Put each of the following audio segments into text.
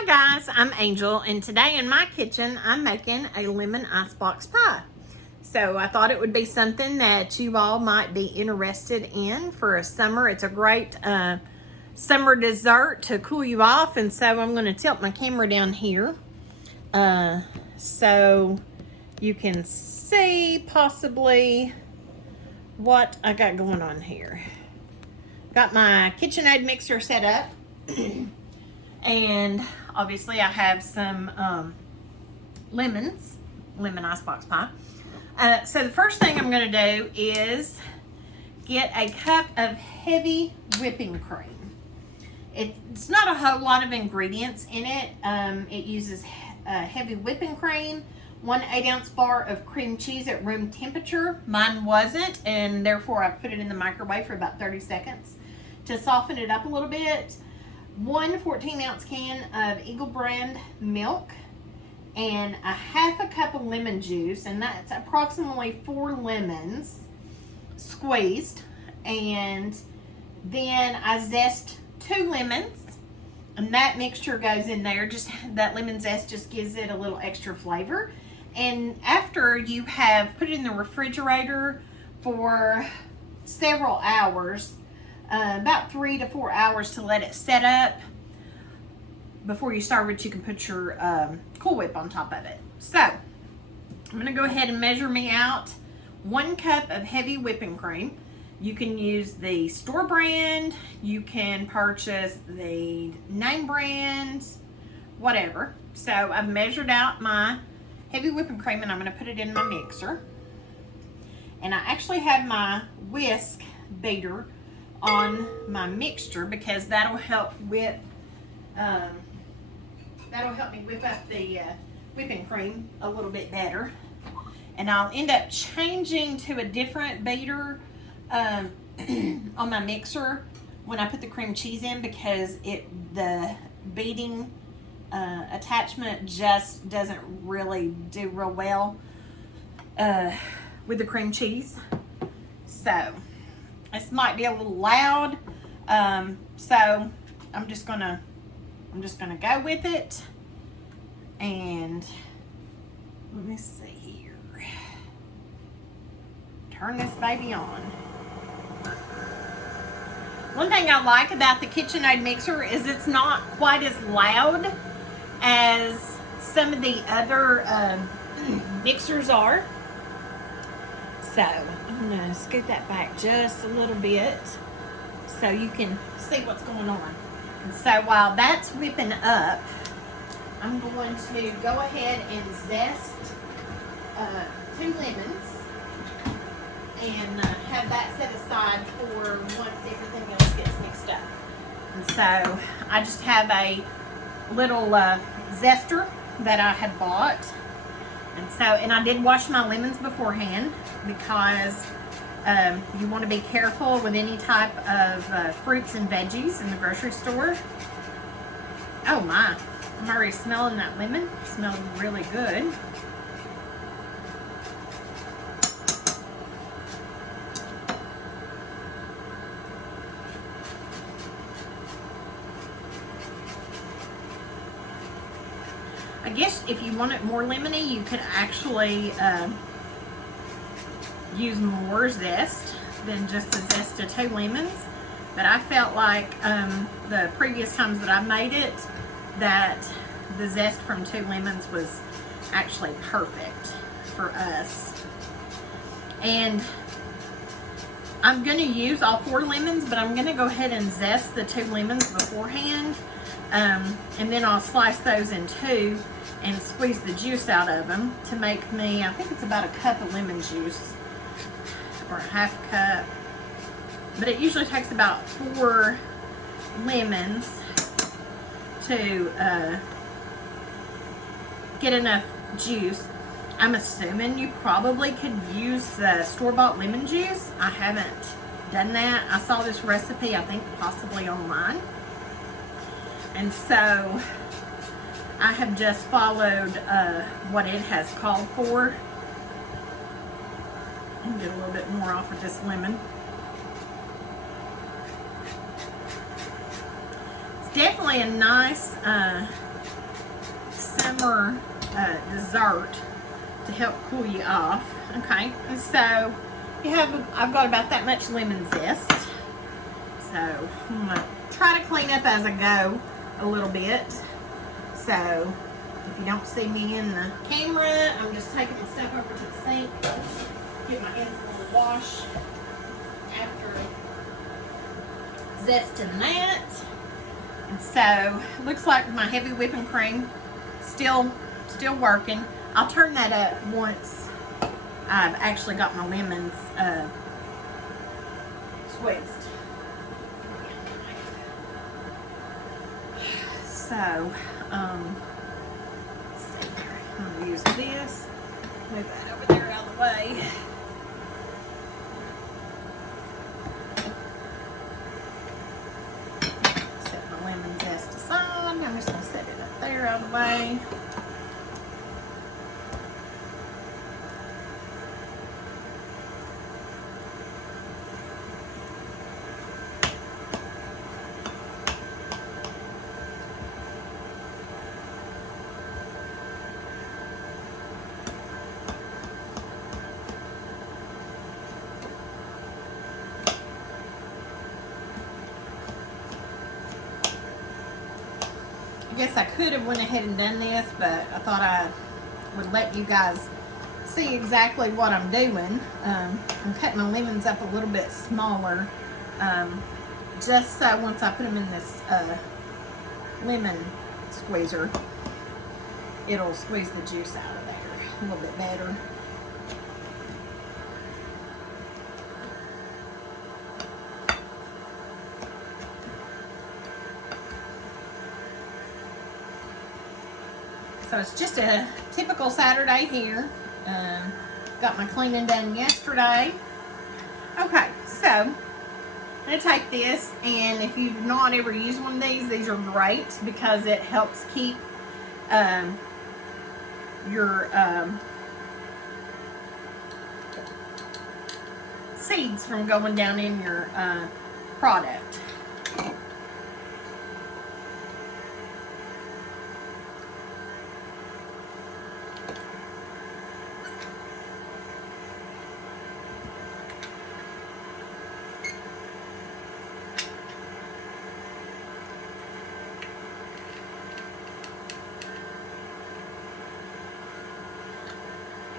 Hi guys, I'm Angel, and today in my kitchen I'm making a lemon icebox pie. So I thought it would be something that you all might be interested in for a summer. It's a great summer dessert to cool you off, and so I'm going to tilt my camera down here so you can see possibly what I got going on here. Got my KitchenAid mixer set up. And obviously I have some lemon icebox pie. So the first thing I'm going to do is get a cup of heavy whipping cream. It's not a whole lot of ingredients in it. It uses heavy whipping cream, 1 8-ounce bar of cream cheese at room temperature. Mine wasn't, and therefore I put it in the microwave for about 30 seconds to soften it up a little bit. 1 14-ounce can of Eagle brand milk, and a half a cup of lemon juice, and that's approximately 4 lemons squeezed. And then I zest 2 lemons, and that mixture goes in there. Just that lemon zest just gives it a little extra flavor. And after you have put it in the refrigerator for several hours, about 3 to 4 hours to let it set up before you serve it, you can put your Cool Whip on top of it. So I'm going to go ahead and measure me out 1 cup of heavy whipping cream. You can use the store brand, you can purchase the name brand, whatever. So I've measured out my heavy whipping cream, and I'm going to put it in my mixer. And I actually have my whisk beater on my mixture because that'll help me whip up the whipping cream a little bit better. And I'll end up changing to a different beater on my mixer when I put the cream cheese in, because the beating attachment just doesn't really do real well with the cream cheese. So this might be a little loud, so I'm just gonna go with it. And let me see here. Turn this baby on. One thing I like about the KitchenAid mixer is it's not quite as loud as some of the other mixers are. So I'm going to scoot that back just a little bit so you can see what's going on. And so while that's whipping up, I'm going to go ahead and zest 2 lemons and have that set aside for once everything else gets mixed up. And so I just have a little zester that I had bought. And I did wash my lemons beforehand, because you want to be careful with any type of fruits and veggies in the grocery store. Oh my, I'm already smelling that lemon. It smells really good. I guess if you want it more lemony, you could actually use more zest than just the zest of 2 lemons. But I felt like the previous times that I made it, that the zest from 2 lemons was actually perfect for us. And I'm going to use all 4 lemons, but I'm going to go ahead and zest the 2 lemons beforehand. And then I'll slice those in 2 and squeeze the juice out of them to make me, I think it's about a cup of lemon juice, or a half cup. But it usually takes about 4 lemons to get enough juice. I'm assuming you probably could use the store-bought lemon juice. I haven't done that. I saw this recipe, I think, possibly online. And so I have just followed what it has called for. And get a little bit more off of this lemon. It's definitely a nice summer dessert to help cool you off. Okay, and so I've got about that much lemon zest. So I'm gonna try to clean up as I go a little bit. So if you don't see me in the camera, I'm just taking my stuff over to the sink, get my hands a little wash after zesting that. And so looks like my heavy whipping cream still working. I'll turn that up once I've actually got my lemons squeezed. So, let's see here. I'm going to use this. Move that over there out of the way. Set my lemon zest aside. I'm just going to set it up there out of the way. I guess I could have went ahead and done this, but I thought I would let you guys see exactly what I'm doing. I'm cutting my lemons up a little bit smaller, just so once I put them in this lemon squeezer, it'll squeeze the juice out of there a little bit better. So it's just a typical Saturday here. Got my cleaning done yesterday. Okay, so I'm going to take this, and if you've not ever used one of these are great because it helps keep your seeds from going down in your product.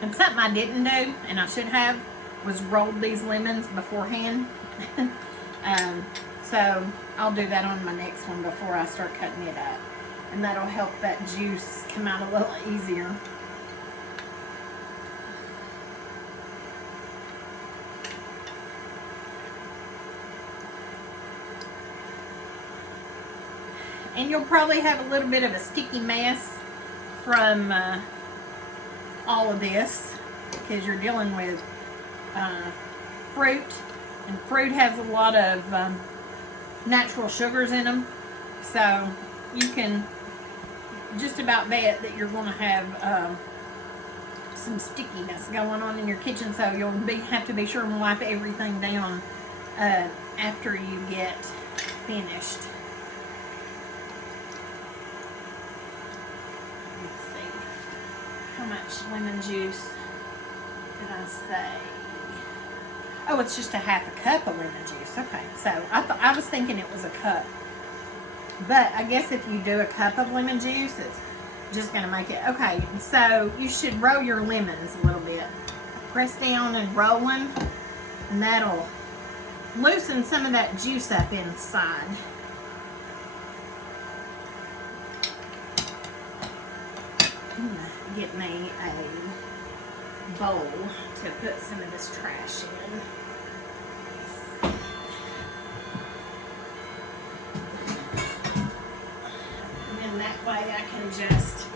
And something I didn't do, and I should have, was rolled these lemons beforehand. So I'll do that on my next one before I start cutting it up. And that'll help that juice come out a little easier. And you'll probably have a little bit of a sticky mess from all of this because you're dealing with fruit, and fruit has a lot of natural sugars in them, so you can just about bet that you're going to have some stickiness going on in your kitchen, so you'll have to be sure and wipe everything down after you get finished. How much lemon juice did I say? Oh, it's just a half a cup of lemon juice. Okay, so I was thinking it was a cup, but I guess if you do a cup of lemon juice, it's just gonna make it okay. So you should roll your lemons a little bit. Press down and roll them, and that'll loosen some of that juice up inside. Get me a bowl to put some of this trash in. And then that way I can just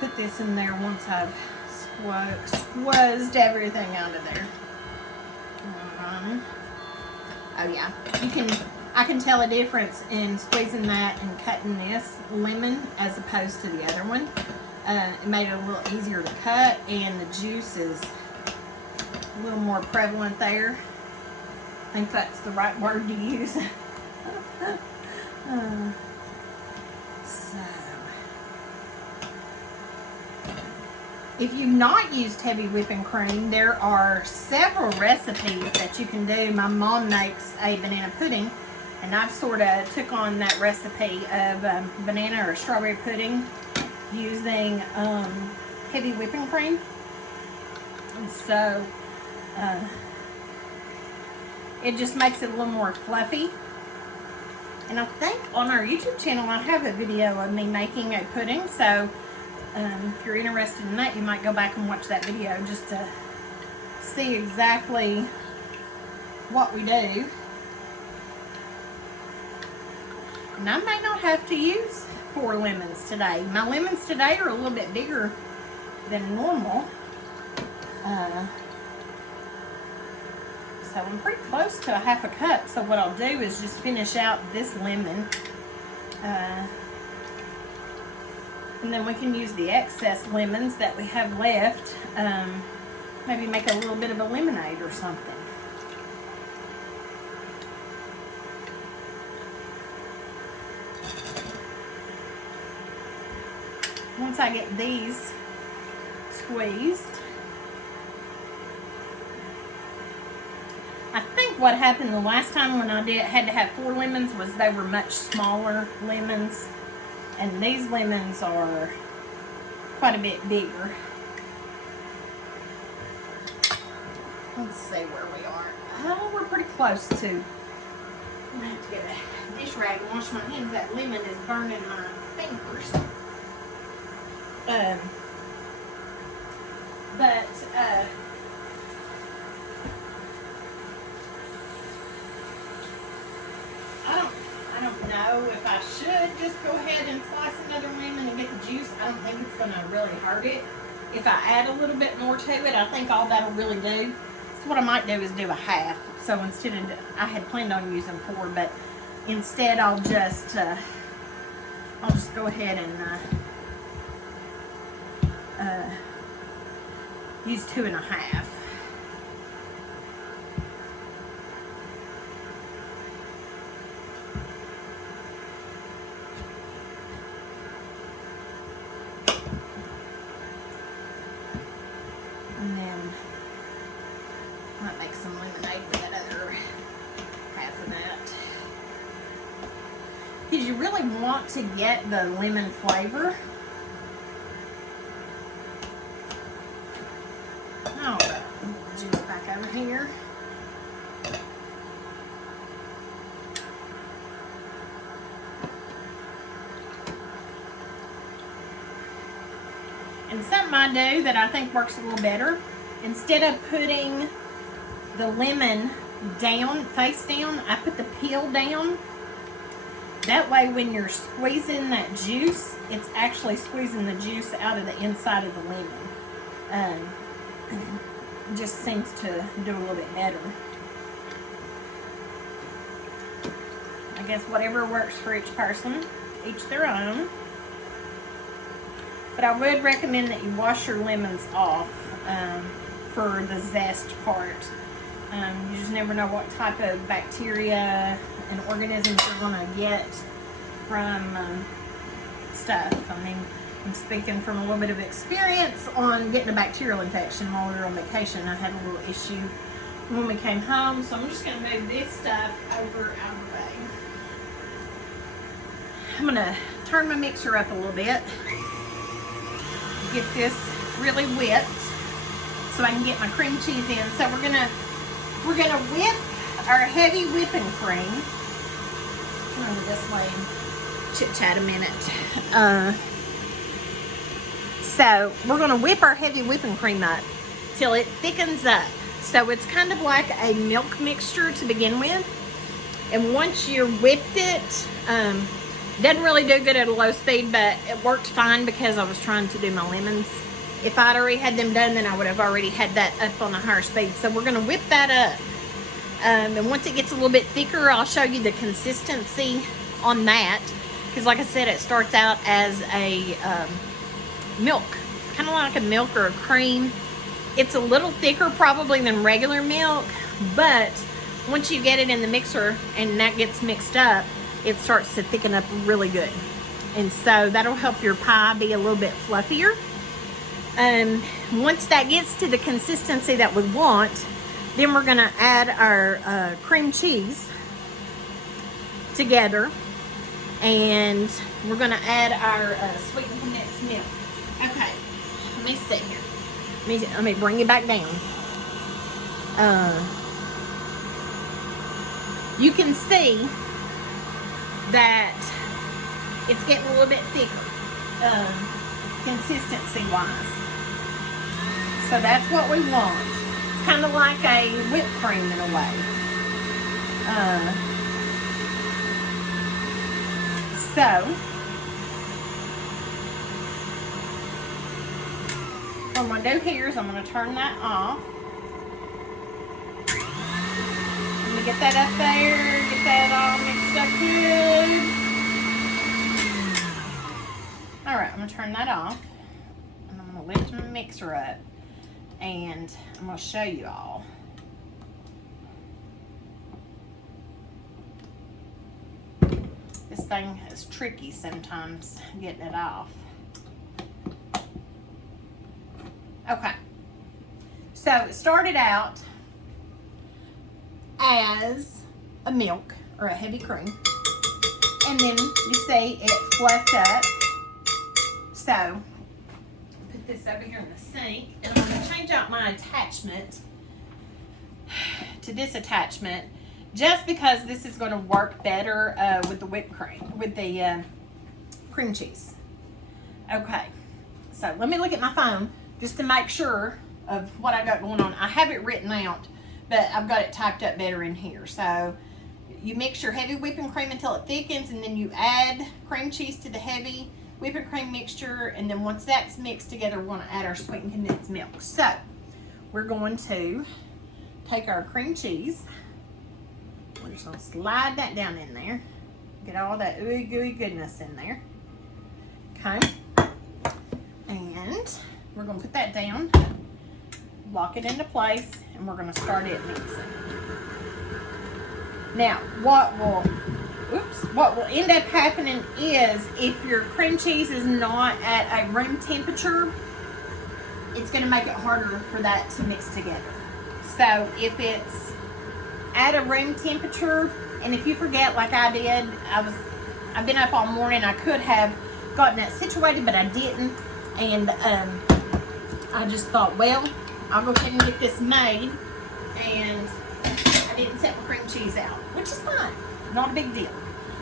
put this in there once I've squeezed everything out of there. Oh yeah, I can tell a difference in squeezing that and cutting this lemon as opposed to the other one. It made it a little easier to cut, and the juice is a little more prevalent there. I think that's the right word to use. if you've not used heavy whipping cream, there are several recipes that you can do. My mom makes a banana pudding, and I've sort of took on that recipe of banana or strawberry pudding using heavy whipping cream. And so it just makes it a little more fluffy. And I think on our YouTube channel I have a video of me making a pudding, so if you're interested in that, you might go back and watch that video just to see exactly what we do. And I may not have to use 4 lemons today. My lemons today are a little bit bigger than normal. So I'm pretty close to a half a cup. So what I'll do is just finish out this lemon. And then we can use the excess lemons that we have left. Maybe make a little bit of a lemonade or something. Once I get these squeezed, I think what happened the last time when I had to have 4 lemons was they were much smaller lemons, and these lemons are quite a bit bigger. Let's see where we are. Oh, we're pretty close to. I'm gonna have to get a dish rag and wash my hands. That lemon is burning my fingers. I don't know if I should just go ahead and slice another lemon and get the juice. I don't think it's gonna really hurt it. If I add a little bit more to it, I think all that'll really do. So what I might do is do a half. So instead of, I had planned on using 4, but instead I'll just go ahead and use 2.5. And then might make some lemonade with that other half of that. Because you really want to get the lemon flavor. All right, juice back over here. And something I do that I think works a little better, instead of putting the lemon down, face down, I put the peel down. That way when you're squeezing that juice, it's actually squeezing the juice out of the inside of the lemon. It just seems to do a little bit better. I guess whatever works for each person, each their own. But I would recommend that you wash your lemons off for the zest part. You just never know what type of bacteria and organisms you're going to get from stuff. I mean, I'm speaking from a little bit of experience on getting a bacterial infection while we were on vacation. I had a little issue when we came home, so I'm just going to move this stuff over out of the way. I'm going to turn my mixer up a little bit. Get this really whipped so I can get my cream cheese in. So we're gonna whip our heavy whipping cream. Turn over this way and chit chat a minute. So we're gonna whip our heavy whipping cream up till it thickens up. So it's kind of like a milk mixture to begin with. And once you whipped it, doesn't really do good at a low speed, but it worked fine because I was trying to do my lemons. If I'd already had them done, then I would have already had that up on a higher speed. So we're going to whip that up. And once it gets a little bit thicker, I'll show you the consistency on that. Because like I said, it starts out as a milk. Kind of like a milk or a cream. It's a little thicker probably than regular milk. But once you get it in the mixer and that gets mixed up, it starts to thicken up really good. And so that'll help your pie be a little bit fluffier. Once that gets to the consistency that we want, then we're gonna add our cream cheese together, and we're gonna add our sweetened condensed milk. Okay, let me see here. Let me bring it back down. You can see that it's getting a little bit thicker, consistency wise. So that's what we want. It's kind of like a whipped cream in a way. So what I'm going to do here is I'm going to turn that off. I'm going to get that up there, get that all mixed up good. All right, I'm going to turn that off. And I'm going to lift my mixer up. And I'm going to show you all. This thing is tricky sometimes getting it off. Okay. So it started out as a milk or a heavy cream. And then you see it fluffed up. So put this over here in the sink, and I'm going to change out my attachment to this attachment just because this is going to work better with the whipped cream, with the cream cheese. Okay, so let me look at my phone just to make sure of what I got going on. I have it written out, but I've got it typed up better in here. So you mix your heavy whipping cream until it thickens, and then you add cream cheese to the heavy whipping cream mixture, and then once that's mixed together, we're going to add our sweetened condensed milk. So we're going to take our cream cheese. We're just going to slide that down in there. Get all that ooey gooey goodness in there. Okay. And we're going to put that down, lock it into place, and we're going to start it mixing. Now, what will end up happening is if your cream cheese is not at a room temperature, it's going to make it harder for that to mix together. So if it's at a room temperature, and if you forget like I did, I've been up all morning, I could have gotten that situated, but I didn't. And I just thought, well, I'll go ahead and get this made. And I didn't set my cream cheese out, which is fine. Not a big deal.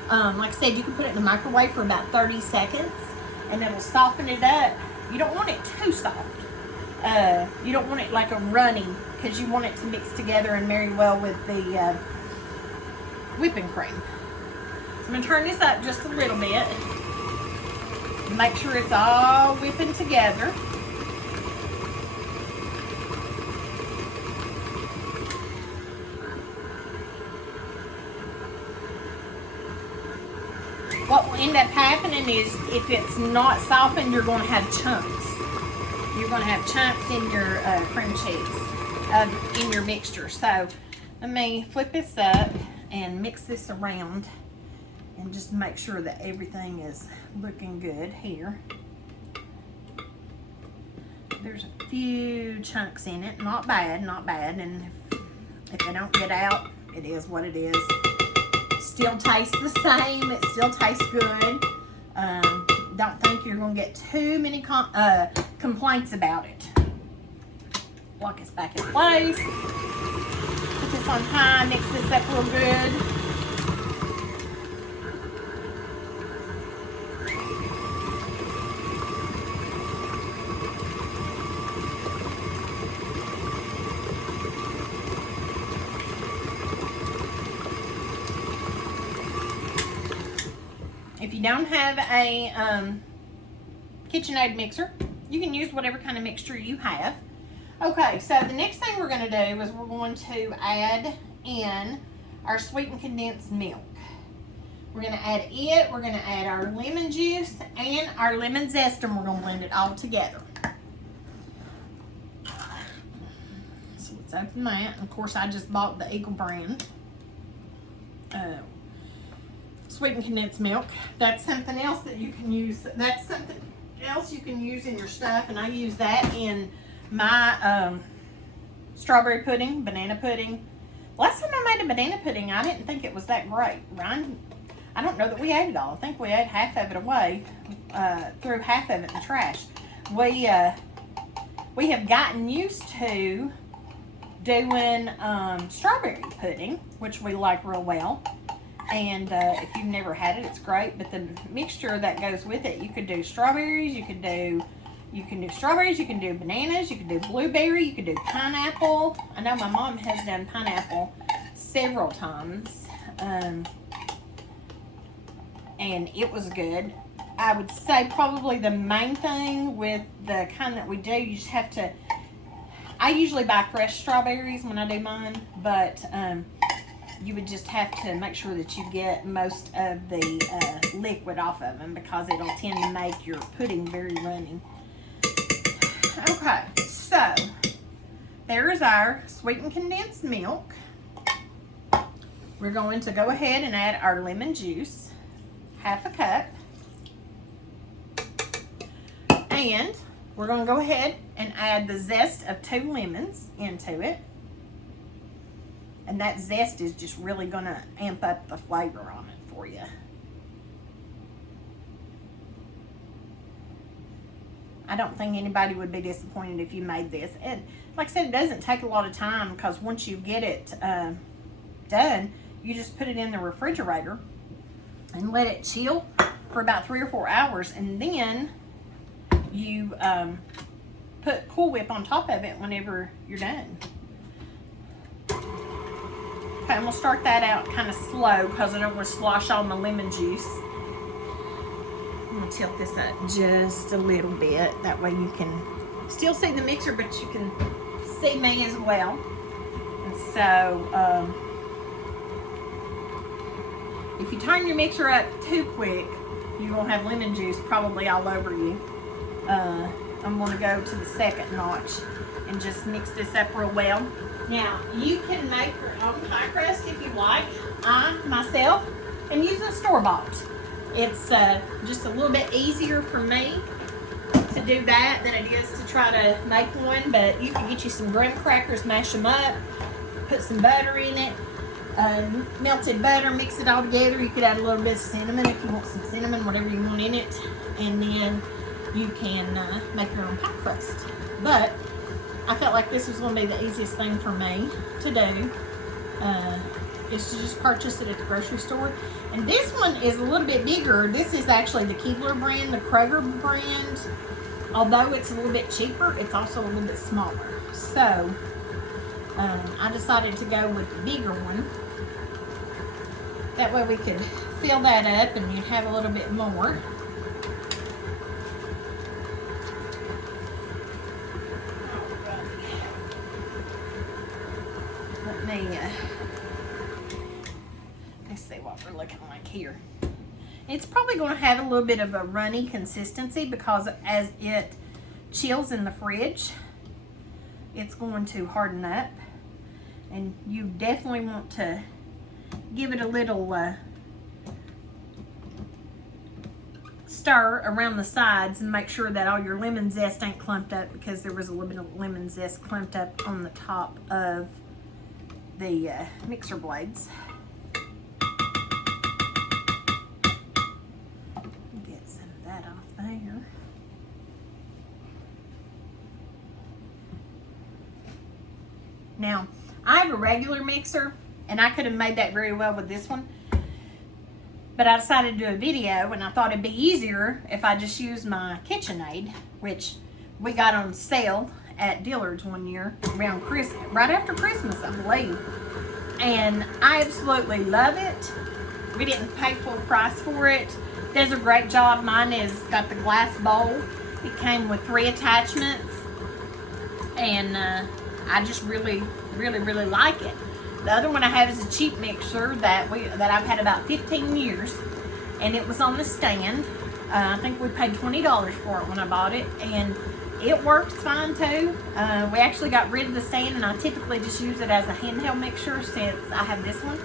Like I said, you can put it in the microwave for about 30 seconds and it'll soften it up. You don't want it too soft. You don't want it like a runny, because you want it to mix together and marry well with the whipping cream. So I'm going to turn this up just a little bit. Make sure it's all whipping together. What will end up happening is if it's not softened, you're going to have chunks. You're going to have chunks in your cream cheese, in your mixture. So let me flip this up and mix this around and just make sure that everything is looking good here. There's a few chunks in it. Not bad, not bad. And if they don't get out, it is what it is. Still tastes the same. It still tastes good. Don't think you're going to get too many complaints about it. Lock this back in place. Put this on high. Mix this up real good. If you don't have a KitchenAid mixer, you can use whatever kind of mixture you have. Okay, so the next thing we're going to do is we're going to add in our sweetened condensed milk. We're going to add it, we're going to add our lemon juice and our lemon zest, and we're going to blend it all together. So let's open that. Of course, I just bought the Eagle brand sweetened condensed milk. That's something else that you can use. That's something else you can use in your stuff, and I use that in my strawberry pudding, banana pudding. Last time I made a banana pudding, I didn't think it was that great. Ryan, I don't know that we ate it all. I think we ate half of it away, threw half of it in the trash. We have gotten used to doing strawberry pudding, which we like real well. And if you've never had it, it's great. But the mixture that goes with it, you could do strawberries, you can do strawberries, you can do bananas, you can do blueberry, you can do pineapple. I know my mom has done pineapple several times, and it was good. I would say probably the main thing with the kind that we do, you just have to, I usually buy fresh strawberries when I do mine, but you would just have to make sure that you get most of the liquid off of them, because it'll tend to make your pudding very runny. Okay, so there is our sweetened condensed milk. We're going to go ahead and add our lemon juice, half a cup. And we're going to go ahead and add the zest of 2 lemons into it. And that zest is just really going to amp up the flavor on it for you. I don't think anybody would be disappointed if you made this. And like I said, it doesn't take a lot of time, because once you get it done, you just put it in the refrigerator and let it chill for about 3 or 4 hours. And then you put Cool Whip on top of it whenever you're done. Okay, I'm going to start that out kind of slow, because I don't want to slosh all my lemon juice. I'm going to tilt this up just a little bit. That way you can still see the mixer, but you can see me as well. And so, if you turn your mixer up too quick, you're going to have lemon juice probably all over you. I'm going to go to the second notch and just mix this up real well. Now, you can make your own pie crust if you like. I, myself, am using store-bought. It's just a little bit easier for me to do that than it is to try to make one, but you can get you some graham crackers, mash them up, put some butter in it, melted butter, mix it all together. You could add a little bit of cinnamon if you want some cinnamon, whatever you want in it, and then you can make your own pie crust. But I felt like this was going to be the easiest thing for me to do, is to just purchase it at the grocery store. And this one is a little bit bigger. This is actually the Keebler brand, the Kroger brand. Although it's a little bit cheaper, it's also a little bit smaller. So I decided to go with the bigger one. That way we could fill that up and you'd have a little bit more. Let's see what we're looking like here. It's probably going to have a little bit of a runny consistency, because as it chills in the fridge, it's going to harden up, and you definitely want to give it a little stir around the sides and make sure that all your lemon zest ain't clumped up, because there was a little bit of lemon zest clumped up on the top of the mixer blades. Get some of that off there. Now, I have a regular mixer, and I could have made that very well with this one, but I decided to do a video, and I thought it'd be easier if I just used my KitchenAid, which we got on sale at Dillard's one year around Christmas, right after Christmas, I believe. And I absolutely love it. We didn't pay full price for it. Does a great job. Mine is got the glass bowl. It came with 3 attachments, and I just really like it. The other one I have is a cheap mixer that I've had about 15 years, and it was on the stand. I think we paid $20 for it when I bought it, and it works fine too. We actually got rid of the stand, and I typically just use it as a handheld mixer since I have this one.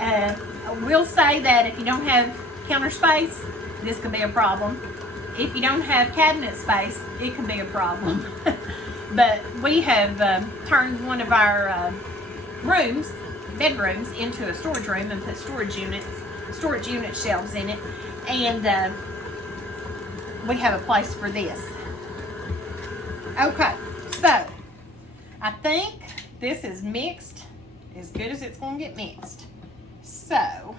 I will say that if you don't have counter space, this could be a problem. if you don't have cabinet space, it can be a problem. But we have turned one of our bedrooms, into a storage room and put storage unit shelves in it. And we have a place for this. Okay, so I think this is mixed as good as it's going to get mixed. So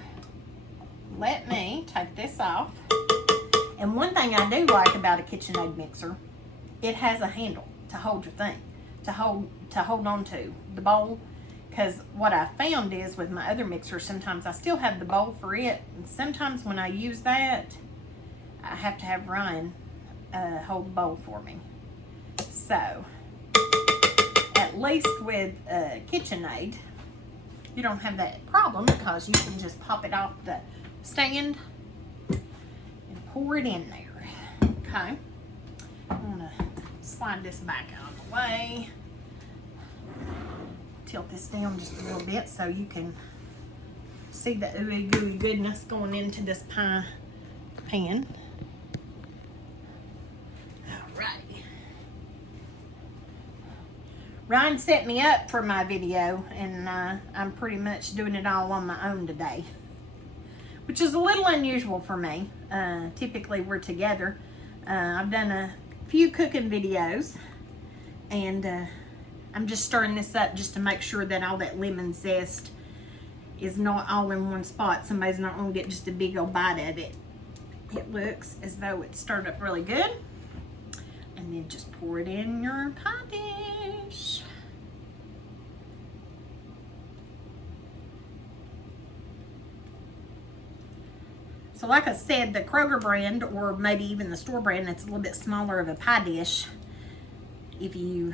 let me take this off. And one thing I do like about a KitchenAid mixer, it has a handle to hold your thing, to hold on to the bowl. Because what I found is with my other mixer, sometimes I still have the bowl for it, and sometimes when I use that, I have to have Ryan hold the bowl for me. So at least with KitchenAid, you don't have that problem, because you can just pop it off the stand and pour it in there. Okay, I'm gonna slide this back out of the way. Tilt this down just a little bit so you can see the ooey gooey goodness going into this pie pan. All right. Ryan set me up for my video, and I'm pretty much doing it all on my own today, which is a little unusual for me. Typically we're together. I've done a few cooking videos, and I'm just stirring this up just to make sure that all that lemon zest is not all in one spot. Somebody's not going to get just a big old bite of it. It looks as though it's stirred up really good. And then just pour it in your pie dish. So like I said, the Kroger brand, or maybe even the store brand, that's a little bit smaller of a pie dish. If you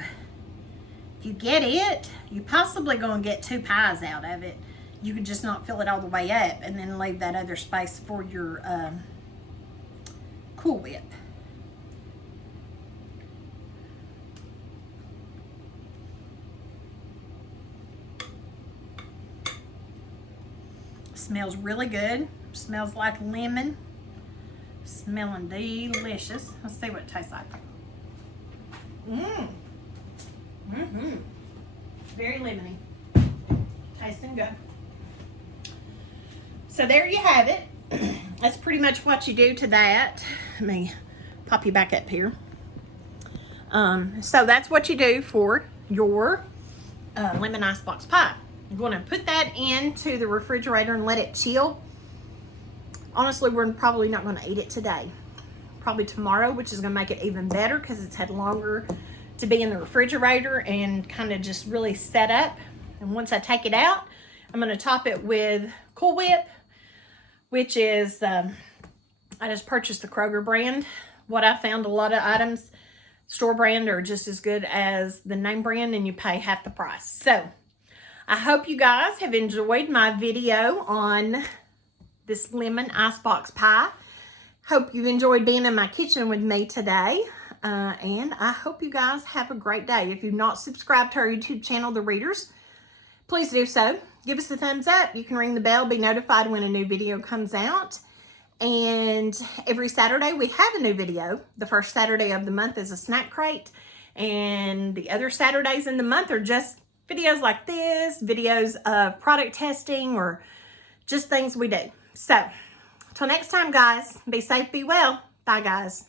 get it, you're possibly going to get 2 pies out of it. You could just not fill it all the way up and then leave that other space for your Cool Whip. Smells really good. Smells like lemon. Smelling delicious. Let's see what it tastes like. Very lemony. Tasting good. So there you have it. That's pretty much what you do to that. Let me pop you back up here. So that's what you do for your lemon icebox pie. You're going to put that into the refrigerator and let it chill. Honestly, we're probably not going to eat it today. Probably tomorrow, which is going to make it even better because it's had longer to be in the refrigerator and kind of just really set up. And once I take it out, I'm going to top it with Cool Whip, which is, I just purchased the Kroger brand. What I found, a lot of items, store brand, are just as good as the name brand, and you pay half the price. So I hope you guys have enjoyed my video on this lemon icebox pie. Hope you've enjoyed being in my kitchen with me today. And I hope you guys have a great day. If you've not subscribed to our YouTube channel, The Readers, please do so. Give us a thumbs up. You can ring the bell, be notified when a new video comes out. And every Saturday we have a new video. The first Saturday of the month is a snack crate. And the other Saturdays in the month are just videos like this, videos of product testing, or just things we do. So, till next time, guys, be safe, be well. Bye, guys.